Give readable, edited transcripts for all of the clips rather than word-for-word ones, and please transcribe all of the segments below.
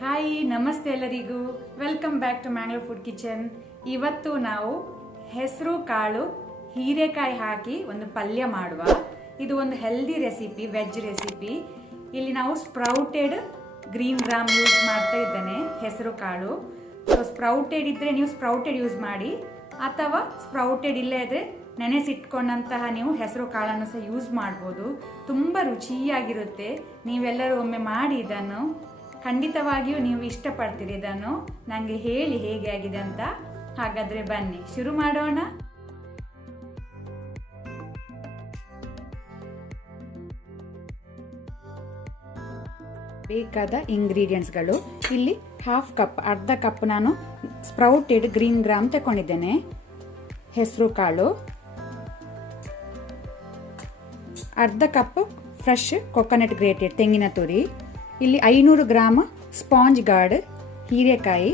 Hi ನಮಸ್ತೆ ಎಲ್ಲರಿಗೂ welcome back to Mangalore food kitchen. ಇವತ್ತು ನಾವು ಹೆಸರು ಕಾಳು ಹೀರೆಕಾಯಿ ಹಾಕಿ ಒಂದು ಪಲ್ಯ ಮಾಡುವ. ಇದು ಒಂದು ಹೆಲ್ದಿ ರೆಸಿಪಿ, ವೆಜ್ ರೆಸಿಪಿ. ಇಲ್ಲಿ ನಾವು ಸ್ಪ್ರೌಟೆಡ್ ಗ್ರೀನ್ ಗ್ರಾಮ್ ಯೂಸ್ ಮಾಡ್ತಾ ಇದ್ದೇನೆ. ಹೆಸರು ಕಾಳು ಸ್ಪ್ರೌಟೆಡ್ ಇದ್ರೆ ನೀವು ಸ್ಪ್ರೌಟೆಡ್ ಯೂಸ್ ಮಾಡಿ, ಅಥವಾ ಸ್ಪ್ರೌಟೆಡ್ ಇಲ್ಲ ಇದ್ರೆ ನೆನೆಸಿಟ್ಕೊಂಡಂತಹ ನೀವು ಹೆಸರು ಕಾಳನ್ನು ಸಹ ಯೂಸ್ ಮಾಡ್ಬೋದು. ತುಂಬ ರುಚಿಯಾಗಿರುತ್ತೆ. ನೀವೆಲ್ಲರೂ ಒಮ್ಮೆ ಮಾಡಿ ಇದನ್ನು, ಖಂಡಿತವಾಗಿಯೂ ನೀವು ಇಷ್ಟಪಡ್ತೀರಿ. ಇದನ್ನು ನನಗೆ ಹೇಳಿ ಹೇಗೆ ಆಗಿದೆ ಅಂತ. ಹಾಗಾದ್ರೆ ಬನ್ನಿ ಶುರು ಮಾಡೋಣ. ಬೇಕಾದ ಇಂಗ್ರೀಡಿಯೆಂಟ್ಸ್ಗಳು ಇಲ್ಲಿ ಹಾಫ್ ಕಪ್, ಅರ್ಧ ಕಪ್ ನಾನು ಸ್ಪ್ರೌಟೆಡ್ ಗ್ರೀನ್ ಗ್ರಾಮ್ ತಗೊಂಡಿದ್ದೇನೆ. ಹೆಸರು ಕಾಳು, ಅರ್ಧ ಕಪ್ ಫ್ರೆಶ್ ಕೊಕೊನಟ್ ಗ್ರೇಟೆಡ್ ತೆಂಗಿನ ತುರಿ, ಇಲ್ಲಿ 500 ಗ್ರಾಮ್ ಸ್ಪಾಂಜ್ ಗಾರ್ಡ್ ಹೀರೆಕಾಯಿ,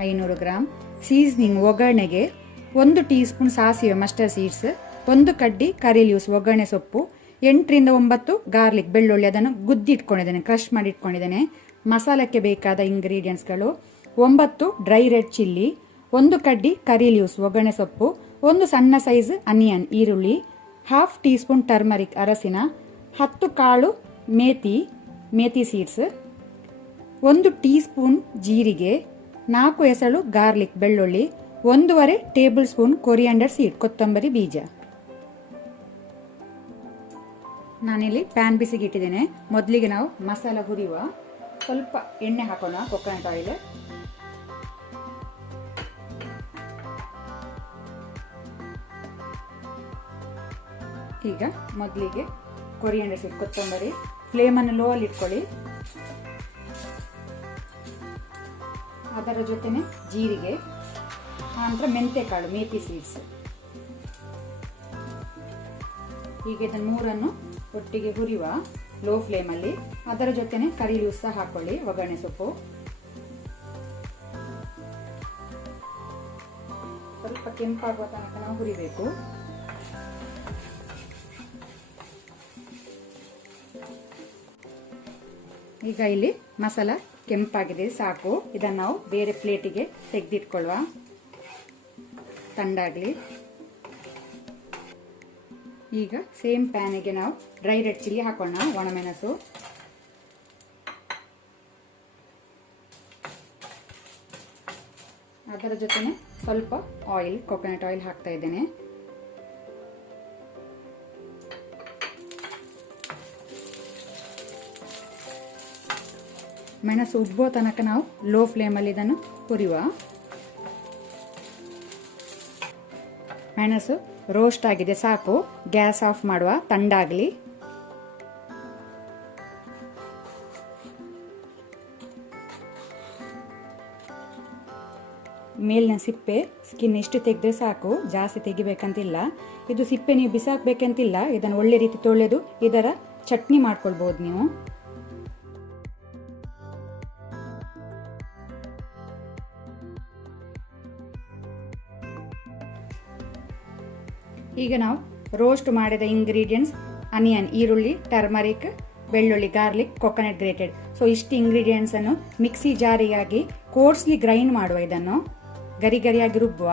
500 ಗ್ರಾಮ್ ಸೀಸನಿಂಗ್ ಒಗ್ಗರಣೆಗೆ 1 ಟೀ ಸ್ಪೂನ್ ಸಾಸಿವೆ ಮಸ್ಟರ್ಡ್ ಸೀಡ್ಸ್, 1 ಕಡ್ಡಿ ಕರಿ ಲೀವ್ಸ್ ಒಗ್ಗರಣೆ ಸೊಪ್ಪು, 8 ರಿಂದ 9 ಗಾರ್ಲಿಕ್ ಬೆಳ್ಳುಳ್ಳಿ ಅದನ್ನು ಗುದ್ದಿಟ್ಕೊಂಡಿದ್ದೇನೆ, ಕ್ರಶ್ ಮಾಡಿ ಇಟ್ಕೊಂಡಿದ್ದೇನೆ. ಮಸಾಲಕ್ಕೆ ಬೇಕಾದ ಇಂಗ್ರೀಡಿಯೆಂಟ್ಸ್ಗಳು 9 ಡ್ರೈ ರೆಡ್ ಚಿಲ್ಲಿ, 1 ಕಡ್ಡಿ ಕರಿ ಲೀವ್ಸ್ ಒಗ್ಗರಣೆ ಸೊಪ್ಪು, 1 ಸಣ್ಣ ಸೈಜ್ ಅನಿಯನ್ ಈರುಳ್ಳಿ, ಹಾಫ್ ಟೀ ಸ್ಪೂನ್ ಟರ್ಮರಿಕ್ ಅರಸಿನ, 10 ಕಾಳು ಮೇಥಿ ಸೀಡ್ಸ್, 1 ಟೀ ಸ್ಪೂನ್ ಜೀರಿಗೆ, 4 ಎಸಳು ಗಾರ್ಲಿಕ್ ಬೆಳ್ಳುಳ್ಳಿ, 1.5 ಟೇಬಲ್ ಸ್ಪೂನ್ ಕೊರಿಯಾಂಡರ್ ಸೀಡ್ ಕೊತ್ತಂಬರಿ ಬೀಜ. ನಾನಿಲ್ಲಿ ಪ್ಯಾನ್ ಬಿಸಿಗೆ ಇಟ್ಟಿದ್ದೇನೆ. ಮೊದಲಿಗೆ ನಾವು ಮಸಾಲ ಹುರಿಯುವ. ಸ್ವಲ್ಪ ಎಣ್ಣೆ ಹಾಕೋಣ, ಕೊಕೊನಟ್ ಆಯಿಲ್. ಈಗ ಮೊದಲಿಗೆ ಕೊರಿಯಾಂಡರ್ ಸೀಡ್ ಕೊತ್ತಂಬರಿ, ಫ್ಲೇಮನ್ನು ಲೋ ಅಲ್ಲಿ ಇಟ್ಕೊಳ್ಳಿ. ಅದರ ಜೊತೆನೆ ಜೀರಿಗೆ, ನಂತರ ಮೆಂತೆಕಾಳು ಮೇಥಿ ಸೀಡ್ಸ್. ಹೀಗೆ ಇದನ್ನು ಮೂರನ್ನು ಒಟ್ಟಿಗೆ ಹುರಿಯುವ ಲೋ ಫ್ಲೇಮಲ್ಲಿ. ಅದರ ಜೊತೆನೆ ಕರಿ ಲೀವ್ಸ್ ಸಹ ಹಾಕೊಳ್ಳಿ, ಒಗ್ಗರಣೆ ಸೊಪ್ಪು. ಸ್ವಲ್ಪ ಕೆಂಪಾಗುವ ತನಕ ನಾವು ಹುರಿಬೇಕು. ಈಗ ಇಲ್ಲಿ ಮಸಾಲ ಕೆಂಪಾಗಿದೆ, ಸಾಕು. ಇದನ್ನು ನಾವು ಬೇರೆ ಪ್ಲೇಟಿಗೆ ತೆಗೆದಿಟ್ಕೊಳ್ಳುವ, ತಂಡಾಗ್ಲಿ. ಈಗ ಸೇಮ್ ಪ್ಯಾನಿಗೆ ನಾವು ಡ್ರೈ ರೆಡ್ ಚಿಲ್ಲಿ ಹಾಕೋಣ, ಒಣಮೆಣಸು, ಅದರ ಜೊತೆನೆ ಸ್ವಲ್ಪ ಆಯಿಲ್, ಕೊಕೊನಟ್ ಆಯಿಲ್ ಹಾಕ್ತಾ ಇದ್ದೇನೆ. ಮೆಣಸು ಉಬ್ಬೋ ತನಕ ನಾವು ಲೋ ಫ್ಲೇಮಲ್ಲಿ ಇದನ್ನು ಹುರಿಯುವ. ಮೆಣಸು ರೋಸ್ಟ್ ಆಗಿದೆ, ಸಾಕು. ಗ್ಯಾಸ್ ಆಫ್ ಮಾಡುವ, ತಂಡಾಗಲಿ. ಮೇಲಿನ ಸಿಪ್ಪೆ ಸ್ಕಿನ್ ಇಷ್ಟು ತೆಗೆದ್ರೆ ಸಾಕು, ಜಾಸ್ತಿ ತೆಗಿಬೇಕಂತಿಲ್ಲ. ಇದು ಸಿಪ್ಪೆ ನೀವು ಬಿಸಾಕ್ಬೇಕಂತಿಲ್ಲ. ಇದನ್ನು ಒಳ್ಳೆ ರೀತಿ ತೊಳೆದು ಇದರ ಚಟ್ನಿ ಮಾಡ್ಕೊಳ್ಬಹುದು ನೀವು. ಈಗ ನಾವು ರೋಸ್ಟ್ ಮಾಡಿದ ಇಂಗ್ರೀಡಿಯೆಂಟ್ಸ್, ಅನಿಯನ್ ಈರುಳ್ಳಿ, ಟರ್ಮರಿಕ್ ಬೆಳ್ಳುಳ್ಳಿ, ಗಾರ್ಲಿಕ್, ಕೊಕೊನಟ್ ಗ್ರೇಟೆಡ್. ಇಷ್ಟು ಇಂಗ್ರೀಡಿಯೆಂಟ್ಸ್ ಅನ್ನು ಮಿಕ್ಸಿ ಜಾರಿಯಾಗಿ ಕೋರ್ಸ್ಲಿ ಗ್ರೈಂಡ್ ಮಾಡುವ. ಇದನ್ನು ಗರಿ ಗರಿಯಾಗಿ ರುಬ್ಬುವ.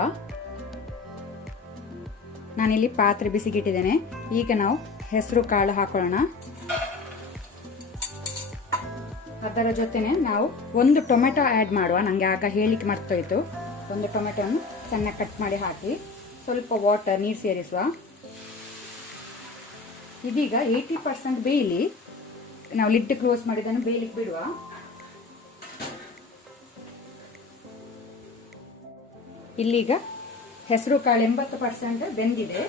ನಾನಿಲ್ಲಿ ಪಾತ್ರೆ ಬಿಸಿಗಿಟ್ಟಿದ್ದೇನೆ. ಈಗ ನಾವು ಹೆಸರು ಕಾಳು ಹಾಕೊಳ್ಳೋಣ. ಅದರ ಜೊತೆನೆ ನಾವು 1 ಟೊಮೆಟೊ ಆಡ್ ಮಾಡುವ. ನನಗೆ ಆಗ ಹೇಳಿಕ್ಕೆ ಮರ್ತೋಯ್ತು. 1 ಟೊಮೆಟೊವನ್ನು ಸಣ್ಣ ಕಟ್ ಮಾಡಿ ಹಾಕಿ, ಸ್ವಲ್ಪ ವಾಟರ್, ನೀರು ಸೇರಿಸುವ. ಇದೀಗ 80% ಬೇಯಲಿ. ನಾವು ಲಿಡ್ ಕ್ಲೋಸ್ ಮಾಡಿದನ್ನು ಬೇಯಲಿಕ್ಕೆ ಬಿಡುವ. ಇಲ್ಲೀಗ ಹೆಸರು ಕಾಳು 80% ಬೆಂದಿದೆ.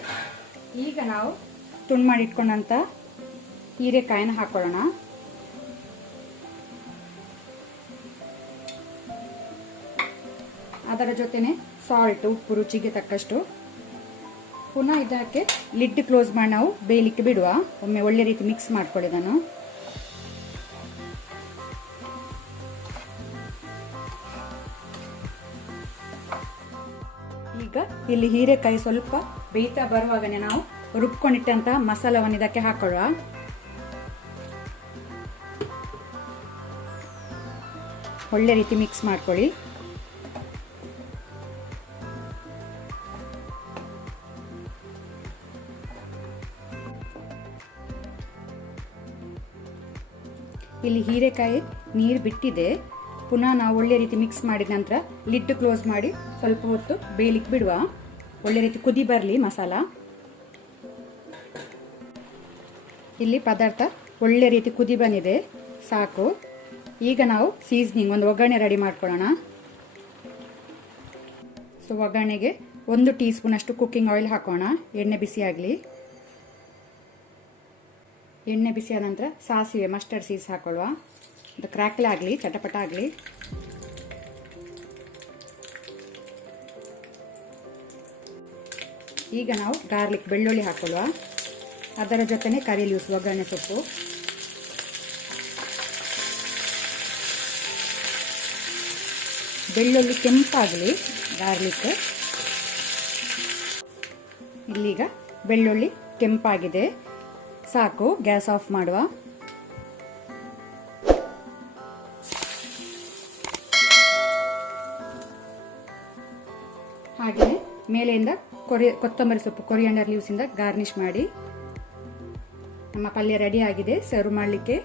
ಈಗ ನಾವು ತುಂಡು ಮಾಡಿ ಇಟ್ಕೊಂಡಂತ ಹೀರೆಕಾಯಿನ ಹಾಕೊಳ್ಳೋಣ. ಅದರ ಜೊತೆನೆ ಸಾಲ್ಟ್, ಉಪ್ಪು ರುಚಿಗೆ ತಕ್ಕಷ್ಟು. ಪುನಃ ಇದಕ್ಕೆ ಲಿಡ್ ಕ್ಲೋಸ್ ಮಾಡಿ ನಾವು ಬೇಯಲಿಕ್ಕೆ ಬಿಡುವ. ಒಮ್ಮೆ ಒಳ್ಳೆ ರೀತಿ ಮಿಕ್ಸ್ ಮಾಡ್ಕೊಳ್ಳಿ ಇದನ್ನು. ಈಗ ಇಲ್ಲಿ ಹೀರೆಕಾಯಿ ಸ್ವಲ್ಪ ಬೇಯ್ತಾ ಬರುವಾಗನೇ ನಾವು ರುಬ್ಕೊಂಡಿಟ್ಟಂತಹ ಮಸಾಲವನ್ನು ಇದಕ್ಕೆ ಹಾಕೊಳ್ಳುವ. ಒಳ್ಳೆ ರೀತಿ ಮಿಕ್ಸ್ ಮಾಡ್ಕೊಳ್ಳಿ. ಇಲ್ಲಿ ಹೀರೆಕಾಯಿ ನೀರು ಬಿಟ್ಟಿದೆ. ಪುನಃ ನಾವು ಒಳ್ಳೆ ರೀತಿ ಮಿಕ್ಸ್ ಮಾಡಿದ ನಂತರ ಲಿಡ್ ಕ್ಲೋಸ್ ಮಾಡಿ ಸ್ವಲ್ಪ ಹೊತ್ತು ಬೇಯಲಿಕ್ಕೆ ಬಿಡುವ. ಒಳ್ಳೆ ರೀತಿ ಕುದಿ ಬರಲಿ ಮಸಾಲ. ಇಲ್ಲಿ ಪದಾರ್ಥ ಒಳ್ಳೆ ರೀತಿ ಕುದಿ ಬಂದಿದೆ, ಸಾಕು. ಈಗ ನಾವು ಸೀಸನಿಂಗ್ ಒಂದು ಒಗ್ಗರಣೆ ರೆಡಿ ಮಾಡ್ಕೊಳ್ಳೋಣ. ಸೊ ಒಗ್ಗರಣೆಗೆ 1 ಟೀ ಸ್ಪೂನ್ ಅಷ್ಟು ಕುಕ್ಕಿಂಗ್ ಆಯಿಲ್ ಹಾಕೋಣ. ಎಣ್ಣೆ ಬಿಸಿ ಆಗಲಿ. ಎಣ್ಣೆ ಬಿಸಿ ಆದ ನಂತರ ಸಾಸಿವೆ, ಮಸ್ಟರ್ಡ್ ಸೀಡ್ಸ್ ಹಾಕೊಳ್ಳುವ. ಅದು ಕ್ರ್ಯಾಕ್ಲ್ ಆಗಲಿ, ಚಟಪಟ ಆಗಲಿ. ಈಗ ನಾವು ಗಾರ್ಲಿಕ್, ಬೆಳ್ಳುಳ್ಳಿ ಹಾಕೊಳ್ಳುವ. ಅದರ ಜೊತೆನೆ ಕರಿ ಲೀವ್ಸ್, ಒಗ್ಗರಣೆ ಸೊಪ್ಪು. ಬೆಳ್ಳುಳ್ಳಿ ಕೆಂಪಾಗಲಿ, ಗಾರ್ಲಿಕ್. ಇಲ್ಲೀಗ ಬೆಳ್ಳುಳ್ಳಿ ಕೆಂಪಾಗಿದೆ, ಸಾಕು. ಗ್ಯಾಸ್ ಆಫ್ ಮಾಡುವ. ಹಾಗೆಯೇ ಮೇಲೆಯಿಂದ ಕೊತ್ತಂಬರಿ ಸೊಪ್ಪು, ಕೊರಿಯಾಂಡರ್ ಲೀವ್ಸ್ ಇಂದ ಗಾರ್ನಿಶ್ ಮಾಡಿ. ನಮ್ಮ ಪಲ್ಯ ರೆಡಿ ಆಗಿದೆ. ಸರ್ವ್ ಮಾಡಲಿಕ್ಕೆ